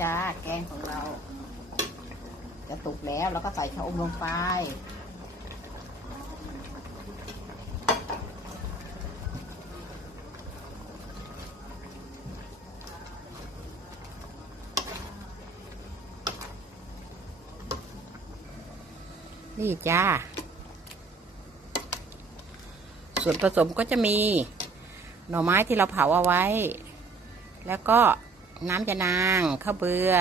จ้า แกงของเราจะตุกแล้วเราก็ใส่ชะอมลงไป นี่จ้า ส่วนผสมก็จะมี หน่อไม้ที่เราเผาเอาไว้ แล้วก็ น้ำยานางข้าวเบือ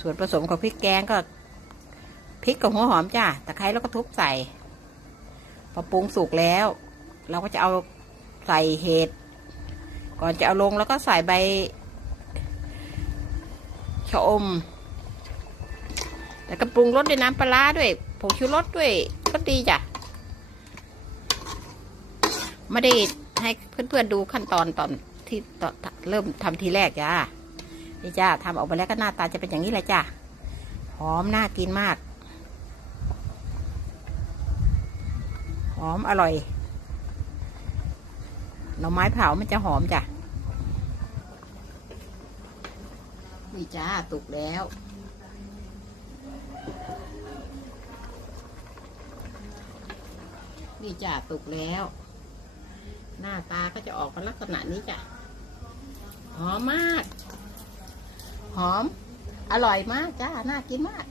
ส่วนผสมของพริกแกงก็พริกกับหัวหอมจ้าตะไคร้แล้วก็ทุบใส่ พอปรุงสุกแล้ว เราก็จะเอาใส่เห็ดก่อนจะเอาลงแล้วก็ใส่ใบชะอม แล้วก็ปรุงรสด้วยน้ำปลาด้วยผงชูรสด้วยก็ดีจ้ะไม่ได้ให้เพื่อนๆดูขั้นตอนตอน ที่ตอนเริ่มทำทีแรกจ้านี่จ้าทำออกมาแล้วก็หน้าตาจะเป็นอย่างนี้แหละจ้าหอมน่ากินมาก หอมอร่อยหน่อไม้เผามันจะหอมจ้ะนี่จ้าตุกแล้วนี่จ้าตุกแล้ว หน้าตาก็จะออกเป็นลักษณะนี้จ้ะหอมมาก หอม อร่อยมากจ้า น่ากินมาก